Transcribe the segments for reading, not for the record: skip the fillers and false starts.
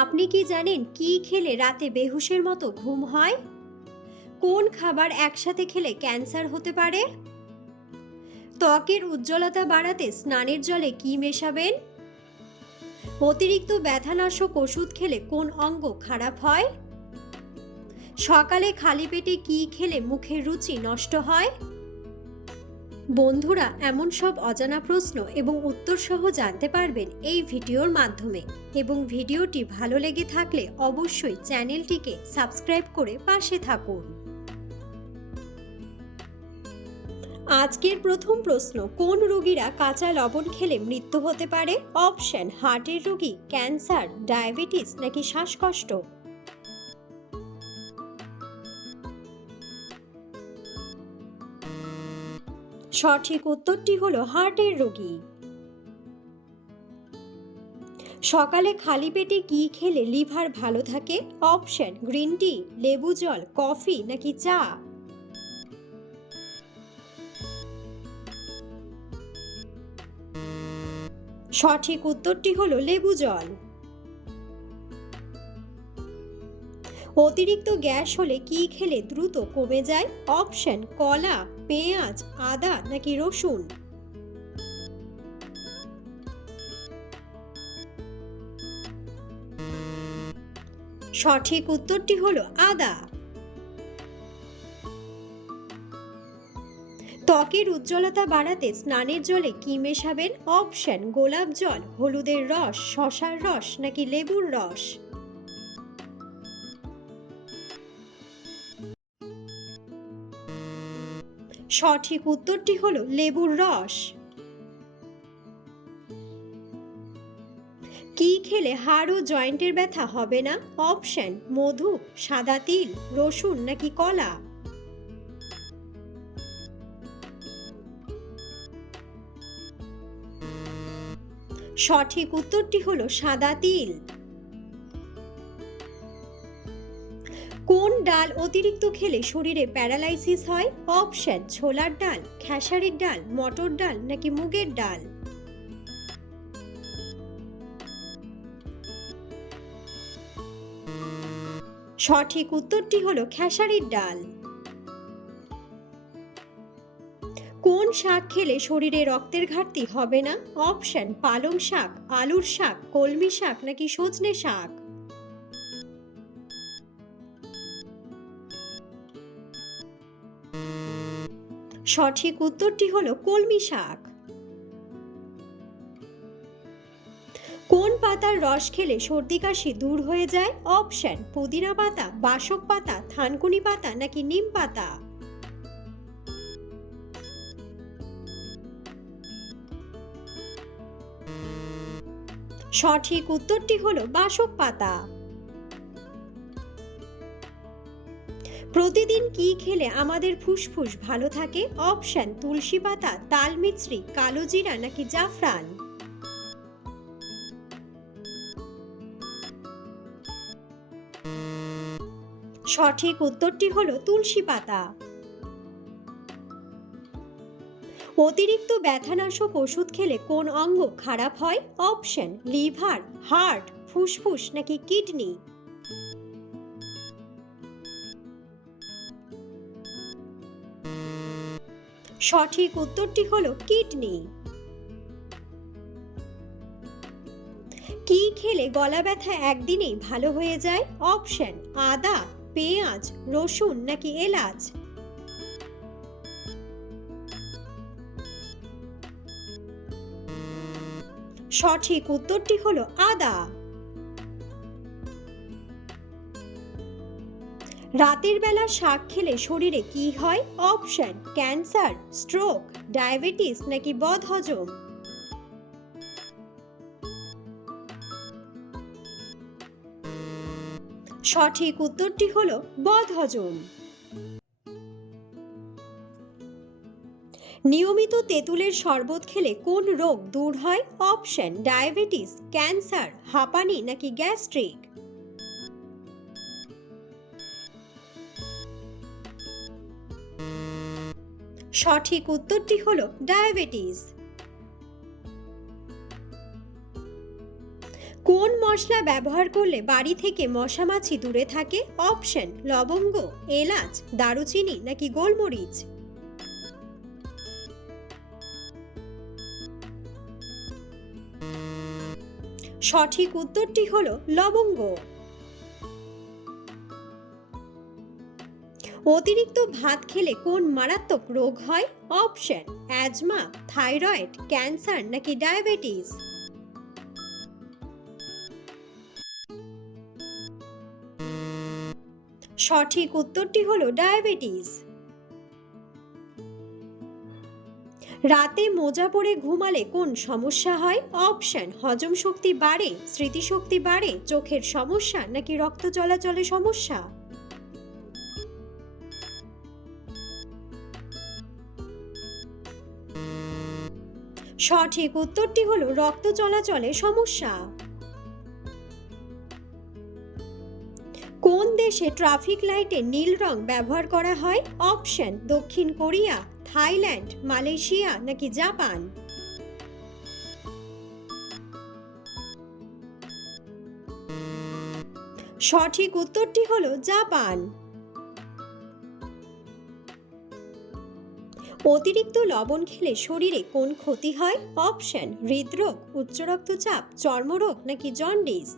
আপনি কি জানেন কি খেলে রাতে বেহুশের মতো ঘুম হয়? কোন খাবার একসাথে খেলে ক্যান্সার হতে পারে? ত্বকের উজ্জ্বলতা বাড়াতে স্নানের জলে কি মেশাবেন? অতিরিক্ত ব্যথানাশক ওষুধ খেলে কোন অঙ্গ খারাপ হয়? সকালে খালি পেটে কি খেলে মুখের রুচি নষ্ট হয়? বন্ধুরা, এমন সব অজানা প্রশ্ন এবং উত্তর সহ জানতে পারবেন এই ভিডিওর মাধ্যমে। এবং ভিডিওটি ভালো লেগে থাকলে অবশ্যই চ্যানেলটিকে সাবস্ক্রাইব করে পাশে থাকুন। আজকের প্রথম প্রশ্ন, কোন রোগীরা কাঁচা লবণ খেলে মৃত্যু হতে পারে? অপশন: হার্টের রোগী, ক্যান্সার, ডায়াবেটিস নাকি শ্বাসকষ্ট। সঠিক উত্তরটি হলো হার্টের রোগী। সকালে খালি পেটে কি খেলে লিভার ভালো থাকে? অপশন: গ্রিন টি, লেবু জল, কফি নাকি চা। সঠিক উত্তরটি হলো লেবু জল। অতিরিক্ত গ্যাস হলে কি খেলে দ্রুত কমে যায়? অপশন: কলা, পেঁয়াজ, আদা নাকি রসুন। সঠিক উত্তরটি হলো আদা। ত্বকের উজ্জ্বলতা বাড়াতে স্নানের জলে কি মেশাবেন? অপশন: গোলাপ জল, হলুদের রস, শসার রস নাকি লেবুর রস। সঠিক উত্তরটি হলো লেবুর রস। কি খেলে হাড় ও জয়েন্টের ব্যথা হবে না? অপশন: মধু, সাদা তিল, রসুন নাকি কলা। সঠিক উত্তরটি হলো সাদা তিল। কোন ডাল অতিরিক্ত খেলে শরীরে প্যারালাইসিস হয়? অপশন: ছোলার ডাল, খেসারির ডাল, মটর ডাল নাকি মুগের ডাল। সঠিক উত্তরটি হলো খেসারির ডাল। কোন শাক খেলে শরীরে রক্তের ঘাটতি হবে না? অপশন: পালং শাক, আলুর শাক, কলমি শাক নাকি সজনে শাক। সঠিক উত্তরটি হলো কলমি শাক। কোন পাতার রস খেলে সর্দি কাশি দূর হয়ে যায়? অপশন: পুদিনা পাতা, বাসক পাতা, থানকুনি পাতা নাকি নিম পাতা। সঠিক উত্তরটি হলো বাসক পাতা। প্রতিদিন কি খেলে আমাদের ফুসফুস ভালো থাকে? অপশন: তুলসী পাতা, তাল মিছরি, কালো জিরা নাকি জাফরান। সঠিক উত্তরটি হলো তুলসী পাতা। অতিরিক্ত ব্যথানাশক ওষুধ খেলে কোন অঙ্গ খারাপ হয়? অপশন: লিভার, হার্ট, ফুসফুস নাকি কিডনি। সঠিক উত্তরটি হলো কিডনি। কি খেলে গলা ব্যথা একদিনেই ভালো হয়ে যায়? অপশন: আদা, পেঁয়াজ, রসুন নাকি এলাচ। সঠিক উত্তরটি হলো আদা। রাতের বেলা শাক খেলে শরীরে কি হয়? অপশন: ক্যান্সার, স্ট্রোক, ডায়াবেটিস নাকি বদহজম। সঠিক উত্তরটি হলো বদহজম। নিয়মিত তেঁতুলের শরবত খেলে কোন রোগ দূর হয়? অপশন: ডায়াবেটিস, ক্যান্সার, হাঁপানি নাকি গ্যাস্ট্রিক। সঠিক উত্তরটি হলো ডায়াবেটিস। কোন মশলা ব্যবহার করলে বাড়ি থেকে মশামাছি দূরে থাকে? অপশন লবঙ্গ, এলাচ, দারুচিনি নাকি গোলমরিচ। সঠিক উত্তরটি হলো লবঙ্গ। অতিরিক্ত ভাত খেলে কোন মারাত্মক রোগ হয়? অপশন অ্যাজমা, থাইরয়েড, ক্যান্সার নাকি ডায়াবেটিস। সঠিক উত্তরটি হলো ডায়াবেটিস। রাতে মোজা পরে ঘুমালে কোন সমস্যা হয়? অপশন হজম শক্তি বাড়ে, স্মৃতিশক্তি বাড়ে, চোখের সমস্যা নাকি রক্ত চলাচলে সমস্যা। সঠিক উত্তরটি হলো রক্ত চলাচলে সমস্যা। কোন দেশে ট্রাফিক লাইটে নীল রং ব্যবহার করা হয়? অপশন দক্ষিণ কোরিয়া, থাইল্যান্ড, মালয়েশিয়া নাকি জাপান। সঠিক উত্তরটি হলো জাপান। অতিরিক্ত লবণ খেলে শরীরে কোন ক্ষতি হয়? অপশন হৃদরোগ, উচ্চ রক্তচাপ, চর্মরোগ নাকি জন্ডিস।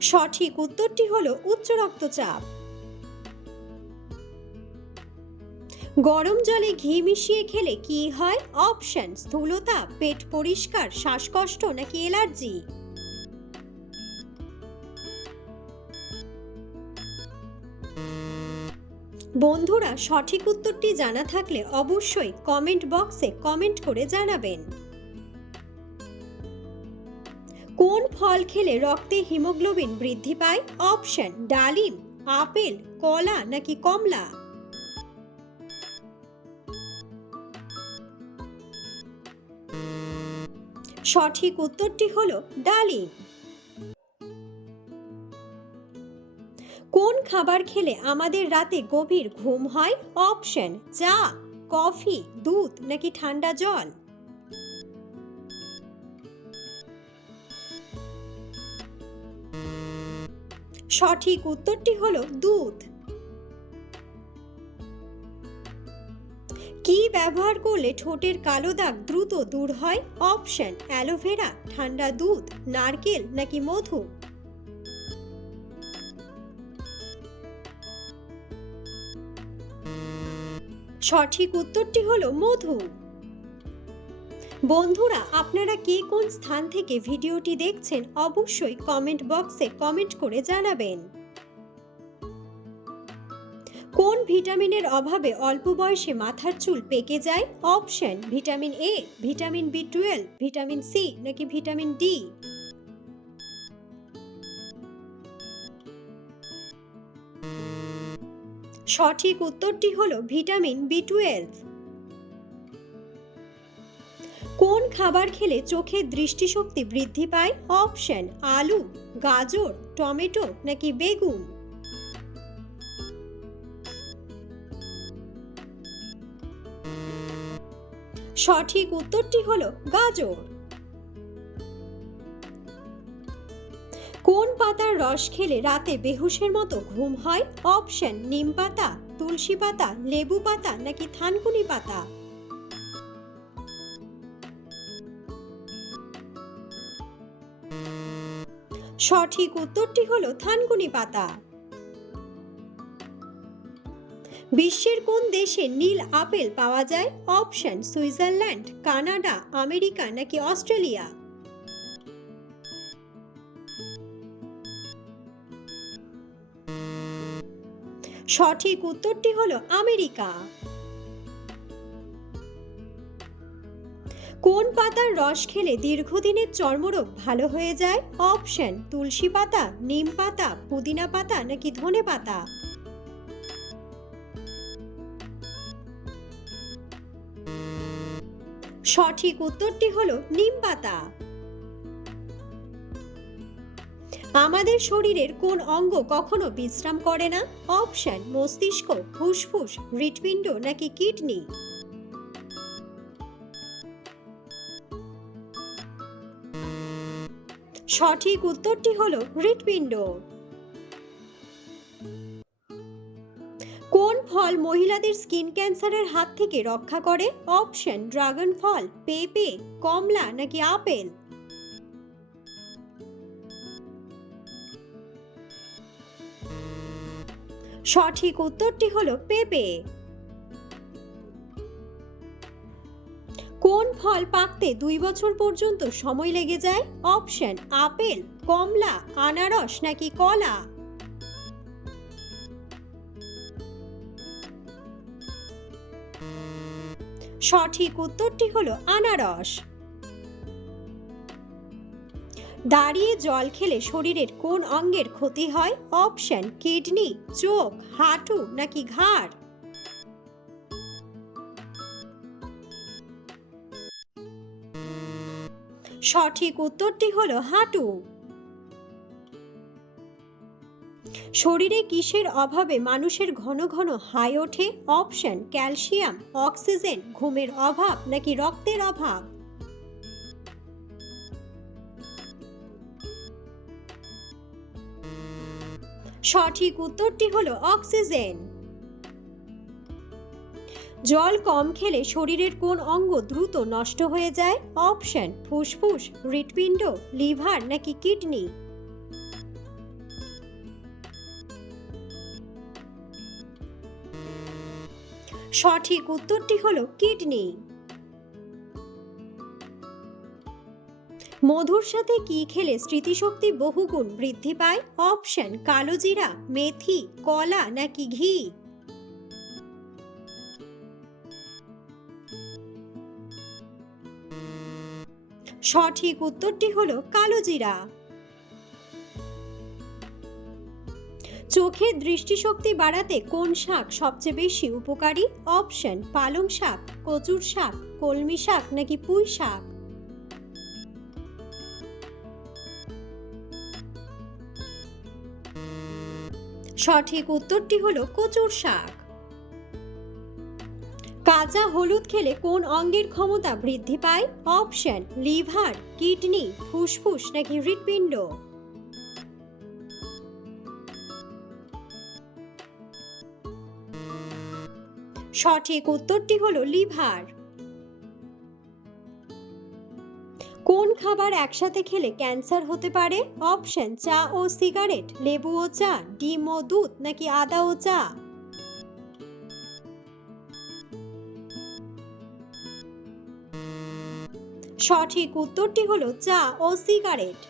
সঠিক উত্তরটি হলো উচ্চ রক্তচাপ। গরম জলে ঘি মিশিয়ে খেলে কি হয়? অপশন স্থূলতা, পেট পরিষ্কার, শ্বাসকষ্ট নাকি অ্যালার্জি। বন্ধুরা, সঠিক উত্তরটি জানা থাকলে অবশ্যই কমেন্ট বক্সে কমেন্ট করে জানাবেন। কোন ফল খেলে রক্তে হিমোগ্লোবিন বৃদ্ধি পায়? অপশন ডালিম, আপেল, কলা নাকি কমলা। সঠিক উত্তরটি হলো ডালিম। কোন খাবার খেলে আমাদের রাতে গভীর ঘুম হয়? অপশন চা, কফি, দুধ নাকি ঠান্ডা জল। সঠিক উত্তরটি হলো দুধ। কি ব্যবহার করলে ঠোঁটের কালো দাগ দ্রুত দূর হয়? অপশন অ্যালোভেরা, ঠান্ডা দুধ, নারকেল নাকি মধু। সঠিক উত্তরটি হলো মধু। বন্ধুরা, আপনারা কে কোন স্থান থেকে ভিডিওটি দেখছেন অবশ্যই কমেন্ট বক্সে কমেন্ট করে জানাবেন। কোন ভিটামিনের অভাবে অল্প বয়সে মাথার চুল পেকে যায়? অপশন ভিটামিন এ, ভিটামিন বি12, ভিটামিন সি নাকি ভিটামিন ডি। সঠিক উত্তরটি হলো ভিটামিন বি12। কোন খাবার খেলে চোখের দৃষ্টিশক্তি বৃদ্ধি পায়? অপশন আলু, গাজর, টমেটো নাকি বেগুন। সঠিক উত্তরটি হলো গাজর। কোন পাতার রস খেলে রাতে বেহুশের মতো ঘুম হয়? অপশন নিম পাতা, তুলসী পাতা, লেবু পাতা নাকি থানকুনি পাতা। সঠিক উত্তরটি হলো থানকুনি পাতা। বিশ্বের কোন দেশে নীল আপেল পাওয়া যায়? অপশন সুইজারল্যান্ড, কানাডা, আমেরিকা নাকি অস্ট্রেলিয়া। সঠিক উত্তরটি হলো আমেরিকা। কোন পাতার রস খেলে দীর্ঘদিনের চর্মরোগ ভালো হয়ে যায়? অপশন তুলসী পাতা, নিম পাতা, পুদিনা পাতা নাকি ধনে পাতা। সঠিক উত্তরটি হলো নিম পাতা। আমাদের শরীরের কোন অঙ্গ কখনো বিশ্রাম করে না? অপশন মস্তিষ্ক, ফুসফুস, হৃৎপিণ্ড নাকি কিডনি। সঠিক উত্তরটি হলো হৃৎপিণ্ড। কোন ফল মহিলাদের স্কিন ক্যান্সারের হাত থেকে রক্ষা করে? অপশন ড্রাগন ফল, পেঁপে, কমলা নাকি আপেল? সঠিক উত্তরটি হলো পেঁপে। কোন ফল পাকতে 2 বছর পর্যন্ত সময় লেগে যায়? অপশন আপেল, কমলা, আনারস নাকি কলা? সঠিক উত্তরটি হলো আনারস। দাঁড়িয়ে জল খেলে শরীরের কোন অঙ্গের ক্ষতি হয়? অপশন কিডনি, চোখ, হাঁটু নাকি ঘাড়? সঠিক উত্তরটি হলো হাঁটু। শরীরে কিসের অভাবে মানুষের ঘন ঘন হাই ওঠে? অপশন ক্যালসিয়াম, অক্সিজেন, ঘুমের অভাব নাকি রক্তের অভাব? সঠিক উত্তরটি হলো অক্সিজেন। জল কম খেলে শরীরের কোন অঙ্গ দ্রুত নষ্ট হয়ে যায়? অপশন ফুসফুস, হৃৎপিণ্ড, লিভার নাকি কিডনি? সঠিক উত্তরটি হলো কিডনি। মধুর সাথে কি খেলে স্মৃতিশক্তি বহুগুণ বৃদ্ধি পায়? অপশন কালোজিরা, মেথি, কলা নাকি ঘি? সঠিক উত্তরটি হলো কালোজিরা। চোখের দৃষ্টিশক্তি বাড়াতে কোন শাক সবচেয়ে বেশি উপকারী? অপশন পালং শাক, কচুর শাক, কলমি শাক নাকি পুঁই শাক? সঠিক উত্তরটি হলো কচুর শাক। কাঁচা হলুদ খেলে কোন অঙ্গের ক্ষমতা বৃদ্ধি পায়? অপশন লিভার, কিডনি, ফুসফুস নাকি হৃৎপিণ্ড? সঠিক উত্তরটি হলো লিভার। কোন খাবার একসাথে খেলে ক্যান্সার হতে পারে? অপশন চা ও সিগারেট, লেবু ও চা, ডিম ও দুধ নাকি আদা ও চা? সঠিক উত্তরটি হলো চা ও সিগারেট।